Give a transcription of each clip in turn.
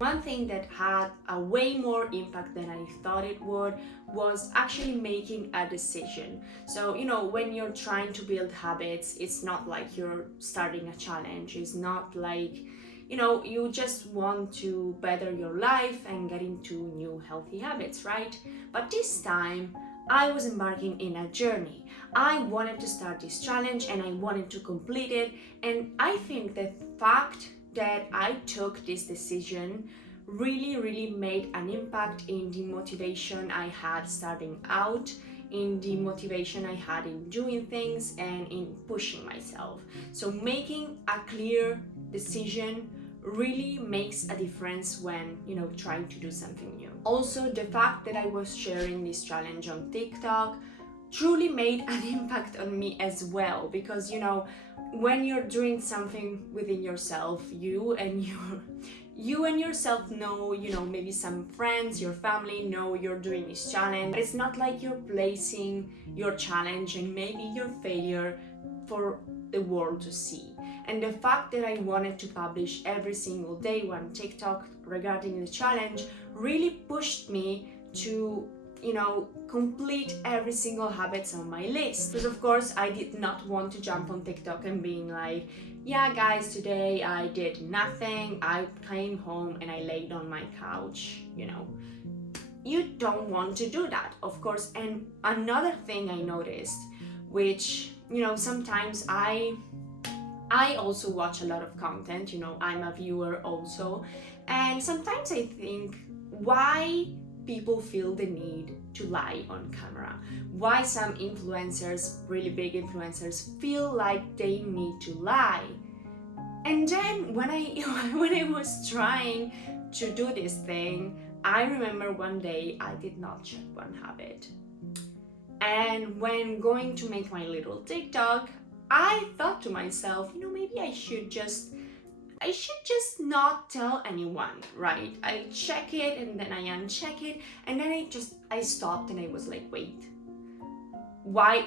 One thing that had a way more impact than I thought it would was actually making a decision. So, when you're trying to build habits, it's not like you're starting a challenge. It's not like, you just want to better your life and get into new healthy habits, right? But this time, I was embarking in a journey. I wanted to start this challenge and I wanted to complete it. And I think the fact that I took this decision really made an impact in the motivation I had starting out, in the motivation I had in doing things and in pushing myself. So making a clear decision really makes a difference when trying to do something new. Also, the fact that I was sharing this challenge on TikTok truly made an impact on me as well, because when you're doing something within yourself, you and yourself know, maybe some friends, your family know you're doing this challenge. But it's not like you're placing your challenge and maybe your failure for the world to see. And the fact that I wanted to publish every single day one TikTok regarding the challenge really pushed me to complete every single habits on my list. Because of course I did not want to jump on TikTok and being like, yeah guys, today I did nothing, I came home and I laid on my couch. You don't want to do that, of course. And another thing I noticed, which sometimes I also watch a lot of content, I'm a viewer also, and sometimes I think why people feel the need to lie on camera, why some influencers, really big influencers, feel like they need to lie. And then when I was trying to do this thing, I remember one day I did not check one habit. And when going to make my little TikTok, I thought to myself, maybe I should just not tell anyone, right? I check it and then I uncheck it, and then I stopped and I was like, wait, why?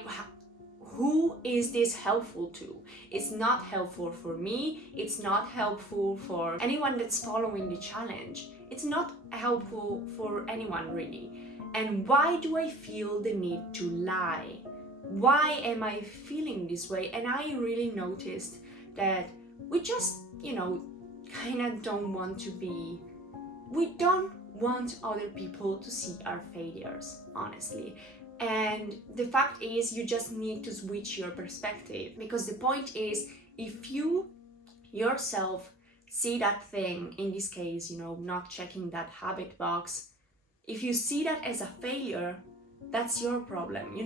Who is this helpful to? It's not helpful for me. It's not helpful for anyone that's following the challenge. It's not helpful for anyone really. And why do I feel the need to lie? Why am I feeling this way? And I really noticed that we just, kind of don't want to be, we don't want other people to see our failures, honestly. And the fact is, you just need to switch your perspective, because the point is, if you yourself see that thing, in this case, not checking that habit box, if you see that as a failure, that's your problem.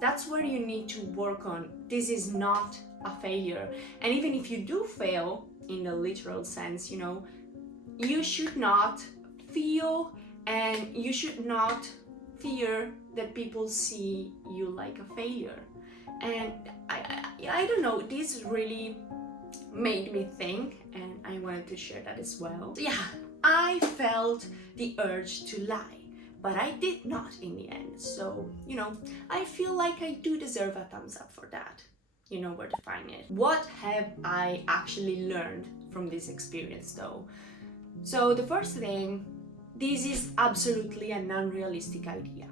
That's where you need to work on. This is not a failure. And even if you do fail in the literal sense, you should not feel and you should not fear that people see you like a failure. And I don't know, this really made me think, and I wanted to share that as well. So yeah, I felt the urge to lie, but I did not in the end. So, I feel like I do deserve a thumbs up for that. You know where to find it. What have I actually learned from this experience though? So the first thing, this is absolutely an unrealistic idea.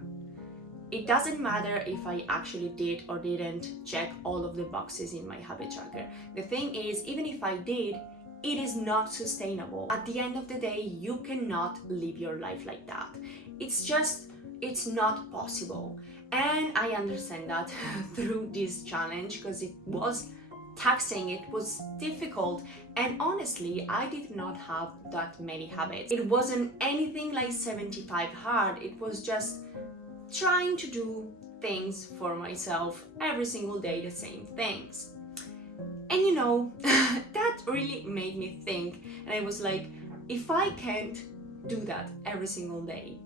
It doesn't matter if I actually did or didn't check all of the boxes in my habit tracker. The thing is, even if I did, it is not sustainable. At the end of the day, you cannot live your life like that. It's not possible. And I understand that through this challenge, because it was taxing, it was difficult, and honestly, I did not have that many habits. It wasn't anything like 75 hard, it was just trying to do things for myself every single day, the same things. And that really made me think, and I was like, if I can't do that every single day,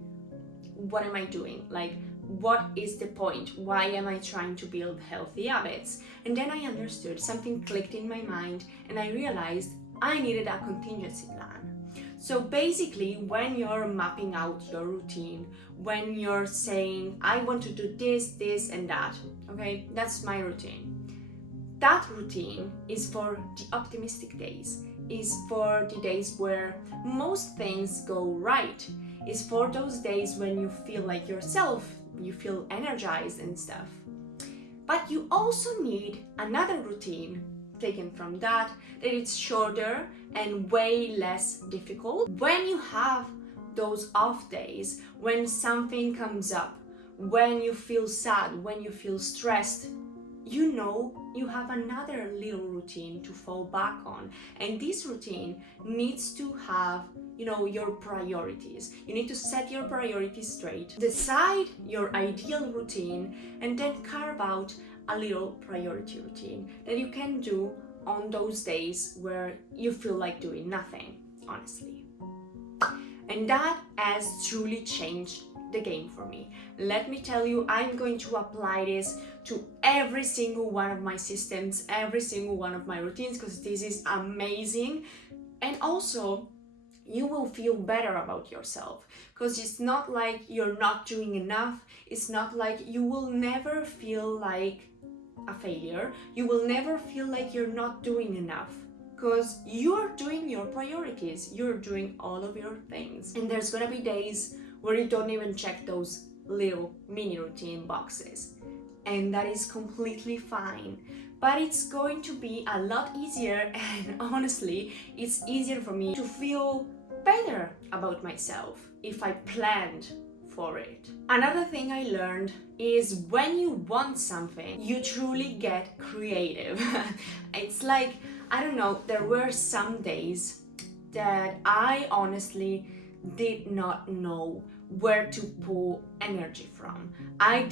what am I doing? Like, what is the point? Why am I trying to build healthy habits? And then I understood, something clicked in my mind, and I realized I needed a contingency plan. So basically, when you're mapping out your routine, when you're saying, I want to do this, this, and that, okay, that's my routine. That routine is for the optimistic days. is for the days where most things go right. It's for those days when you feel like yourself, you feel energized and stuff. But you also need another routine taken from that it's shorter and way less difficult. When you have those off days, when something comes up, when you feel sad, when you feel stressed, you know you have another little routine to fall back on. And this routine needs to have, your priorities. You need to set your priorities straight, decide your ideal routine, and then carve out a little priority routine that you can do on those days where you feel like doing nothing, honestly. And that has truly changed the game for me. Let me tell you, I'm going to apply this to every single one of my systems, every single one of my routines, because this is amazing. And also, you will feel better about yourself, because it's not like you're not doing enough. It's not like you will never feel like a failure. You will never feel like you're not doing enough, because you're doing your priorities, you're doing all of your things. And there's gonna be days where you don't even check those little mini routine boxes, and that is completely fine. But it's going to be a lot easier, and honestly, it's easier for me to feel better about myself if I planned for it. Another thing I learned is when you want something, you truly get creative. It's like, I don't know, there were some days that I honestly did not know where to pull energy from. I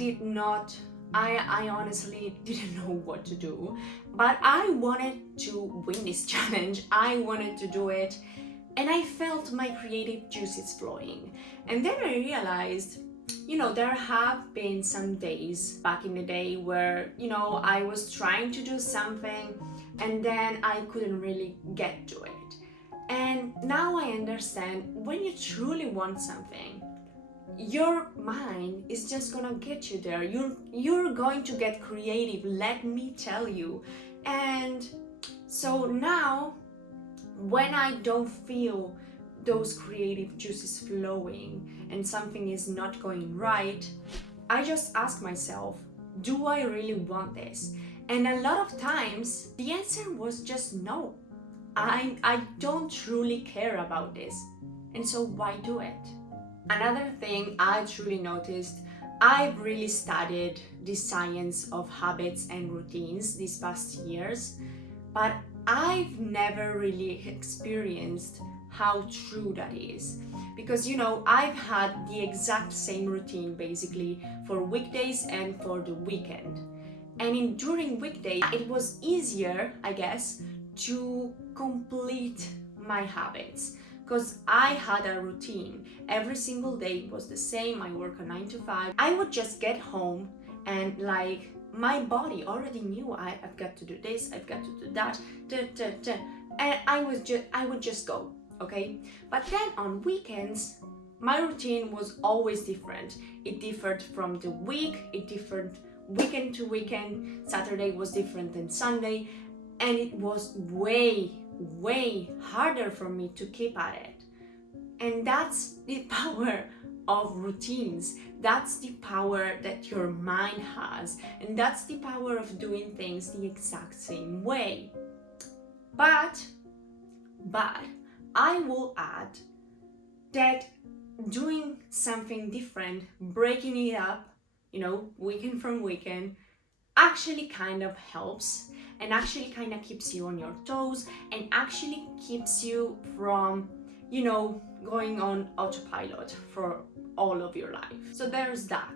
honestly didn't know what to do, but I wanted to win this challenge. I wanted to do it, and I felt my creative juices flowing. And then I realized, there have been some days back in the day where, I was trying to do something and then I couldn't really get to it. And now I understand, when you truly want something, your mind is just gonna get you there. You're going to get creative, let me tell you. And so now, when I don't feel those creative juices flowing and something is not going right, I just ask myself, do I really want this? And a lot of times the answer was just no. I don't truly care about this, and so why do it? Another thing I truly noticed, I've really studied the science of habits and routines these past years, but I've never really experienced how true that is. Because I've had the exact same routine basically for weekdays and for the weekend. And during weekdays, it was easier, I guess, to complete my habits, because I had a routine. Every single day was the same. I work a 9 to 5. I would just get home and my body already knew I've got to do this, I've got to do that, and I would just go, okay? But then on weekends, my routine was always different. It differed from the week, it differed weekend to weekend. Saturday was different than Sunday, and it was way harder for me to keep at it. And that's the power of routines. That's the power that your mind has, and that's the power of doing things the exact same way. But I will add that doing something different, breaking it up, weekend from weekend, actually kind of helps, and actually kind of keeps you on your toes, and actually keeps you from, going on autopilot for all of your life. So there's that.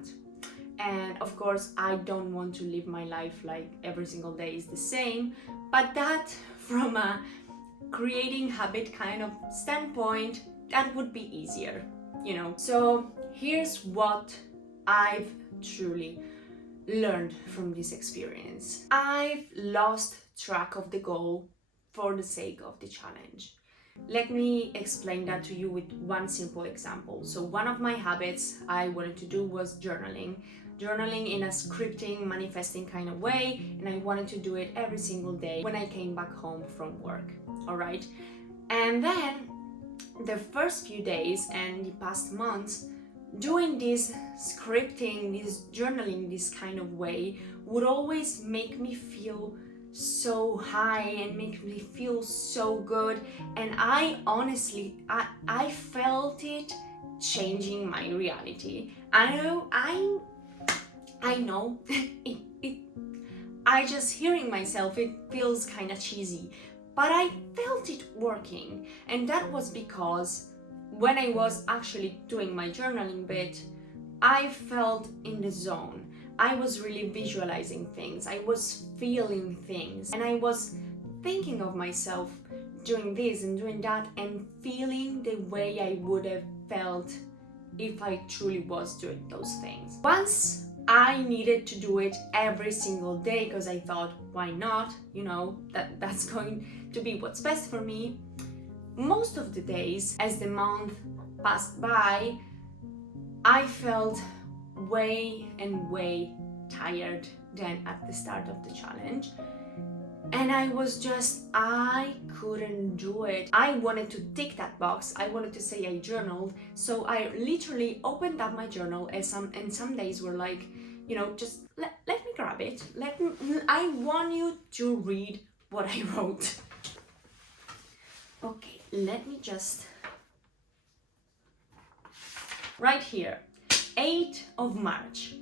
And of course, I don't want to live my life like every single day is the same, but that from a creating habit kind of standpoint, that would be easier, So here's what I've truly learned from this experience. I've lost track of the goal for the sake of the challenge. Let me explain that to you with one simple example. So one of my habits I wanted to do was journaling. journaling in a scripting, manifesting kind of way, and I wanted to do it every single day when I came back home from work. All right. And then the first few days and the past months, doing this scripting, this journaling, this kind of way would always make me feel so high and make me feel so good. And I honestly, I felt it changing my reality. I know I just hearing myself, it feels kind of cheesy, but I felt it working. And that was because when I was actually doing my journaling bit, I felt in the zone. I was really visualizing things, I was feeling things, and I was thinking of myself doing this and doing that and feeling the way I would have felt if I truly was doing those things. Once I needed to do it every single day because I thought, why not? You know, that's going to be what's best for me. Most of the days, as the month passed by, I felt way and way tired than at the start of the challenge. And I couldn't do it. I wanted to tick that box. I wanted to say I journaled. So I literally opened up my journal and some days were like, you know, just let me grab it. I want you to read what I wrote. Okay, let me just... Right here, 8th of March.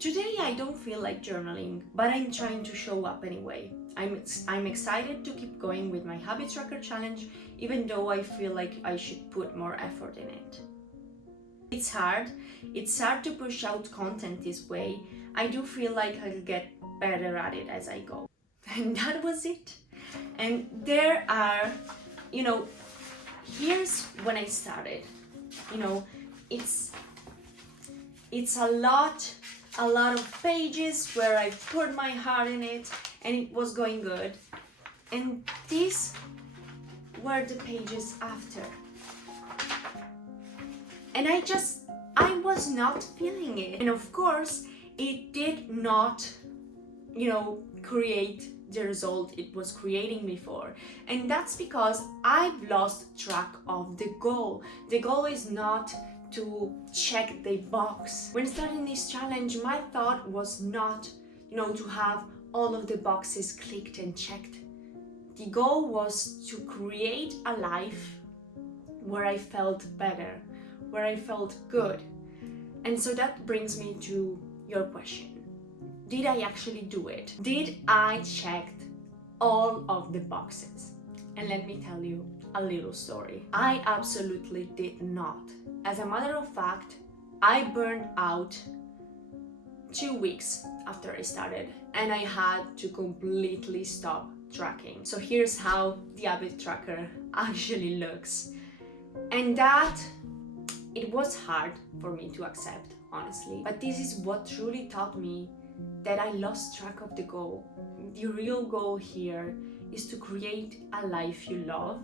Today I don't feel like journaling, but I'm trying to show up anyway. I'm excited to keep going with my habit tracker challenge, even though I feel like I should put more effort in it. It's hard to push out content this way. I do feel like I'll get better at it as I go. And that was it. And there are, you know, here's when I started. You know, it's a lot of pages where I poured my heart in it and it was going good. And these were the pages after. And I was not feeling it. And of course, it did not, you know, create the result it was creating before. And that's because I've lost track of the goal. The goal is not to check the box. When starting this challenge, my thought was not, you know, to have all of the boxes clicked and checked. The goal was to create a life where I felt better, where I felt good. And so that brings me to your question. Did I actually do it? Did I check all of the boxes? And let me tell you a little story. I absolutely did not. As a matter of fact, I burned out 2 weeks after I started, and I had to completely stop tracking. So here's how the habit tracker actually looks. And that, it was hard for me to accept, honestly. But this is what truly taught me that I lost track of the goal. The real goal here is to create a life you love,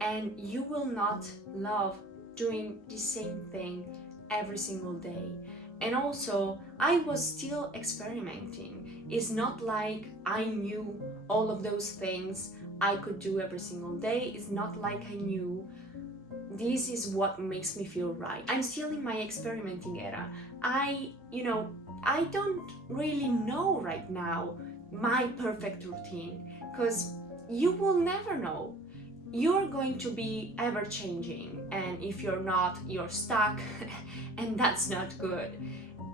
and you will not love doing the same thing every single day. And also, I was still experimenting. It's not like I knew all of those things I could do every single day. It's not like I knew this is what makes me feel right. I'm still in my experimenting era. I don't really know right now my perfect routine, because you will never know. You're going to be ever changing, and if you're not, you're stuck and that's not good.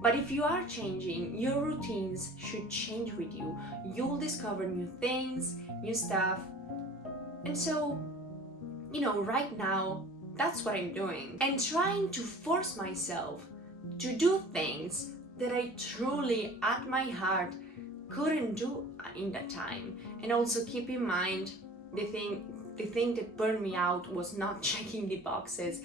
But if you are changing, your routines should change with you. You'll discover new things, new stuff. And so, you know, right now, that's what I'm doing. And trying to force myself to do things that I truly, at my heart, couldn't do in that time. And also keep in mind, the thing that burned me out was not checking the boxes.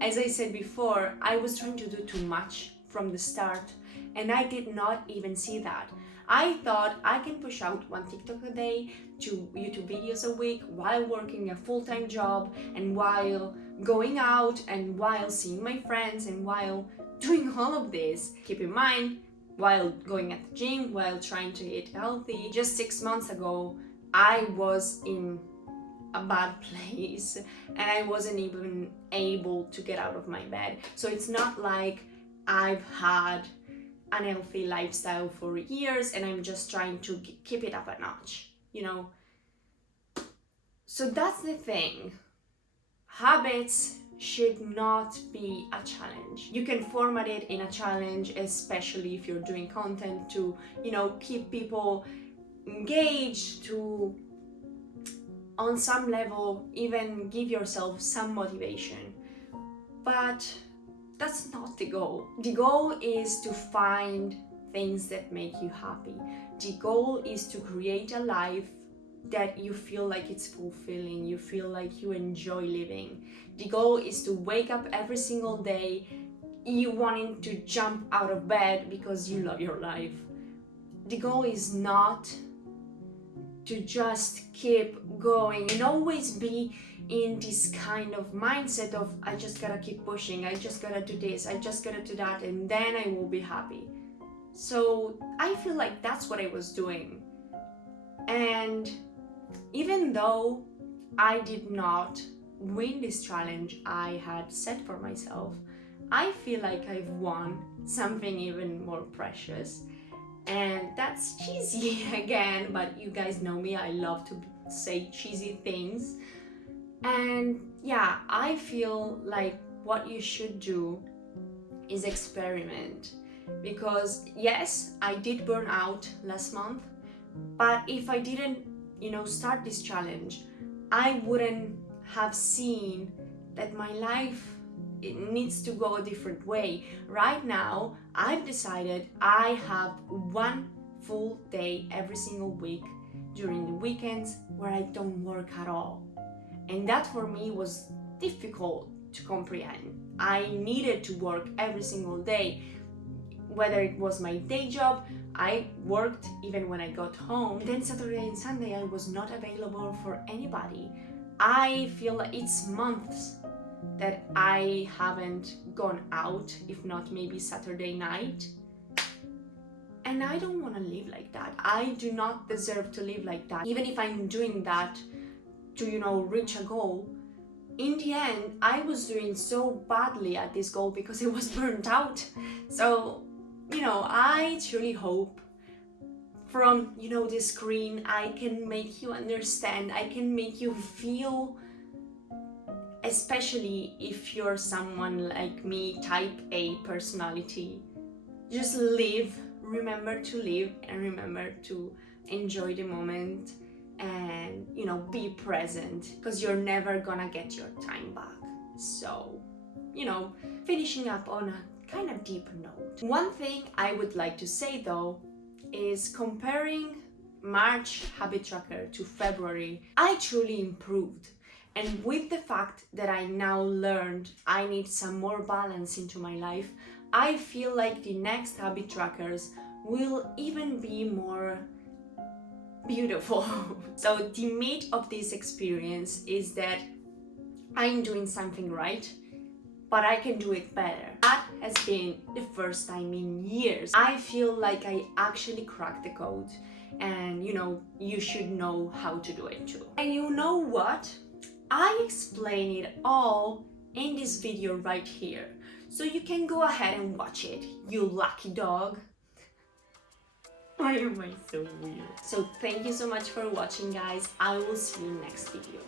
As I said before, I was trying to do too much from the start, and I did not even see that. I thought I can push out 1 TikTok a day, 2 YouTube videos a week, while working a full-time job, and while going out, and while seeing my friends, and while doing all of this. Keep in mind, while going at the gym, while trying to eat healthy. Just 6 months ago, I was in a bad place and I wasn't even able to get out of my bed. So it's not like I've had an healthy lifestyle for years and I'm just trying to keep it up a notch, you know? So that's the thing. Habits should not be a challenge. You can format it in a challenge, especially if you're doing content to, you know, keep people engaged, to on some level even give yourself some motivation. But that's not the goal. The goal is to find things that make you happy. The goal is to create a life that you feel like it's fulfilling, you feel like you enjoy living. The goal is to wake up every single day you wanting to jump out of bed because you love your life. The goal is not to just keep going and always be in this kind of mindset of I just gotta keep pushing, I just gotta do this, I just gotta do that, and then I will be happy. So I feel like that's what I was doing. And even though I did not win this challenge I had set for myself, I feel like I've won something even more precious. And that's cheesy again, but you guys know me, I love to say cheesy things. And yeah, I feel like what you should do is experiment. Because yes, I did burn out last month, but if I didn't, start this challenge, I wouldn't have seen that my life, it needs to go a different way. Right now, I've decided I have one full day every single week during the weekends where I don't work at all. And that for me was difficult to comprehend. I needed to work every single day, whether it was my day job, I worked even when I got home. Then Saturday and Sunday, I was not available for anybody. I feel like it's months that I haven't gone out, if not maybe Saturday night. And I don't want to live like that. I do not deserve to live like that. Even if I'm doing that to, reach a goal, in the end, I was doing so badly at this goal because it was burnt out. So, I truly hope from, the screen, I can make you understand, I can make you feel, especially if you're someone like me, type A personality. Just live, remember to live, and remember to enjoy the moment and, be present, because you're never gonna get your time back. So, finishing up on a kind of deep note. One thing I would like to say though is comparing March habit tracker to February, I truly improved. And with the fact that I now learned I need some more balance into my life, I feel like the next habit trackers will even be more beautiful. So the meat of this experience is that I'm doing something right, but I can do it better. That has been the first time in years. I feel like I actually cracked the code, and you should know how to do it too. And you know what? I explain it all in this video right here. So you can go ahead and watch it, you lucky dog. Why am I so weird? So thank you so much for watching, guys. I will see you next video.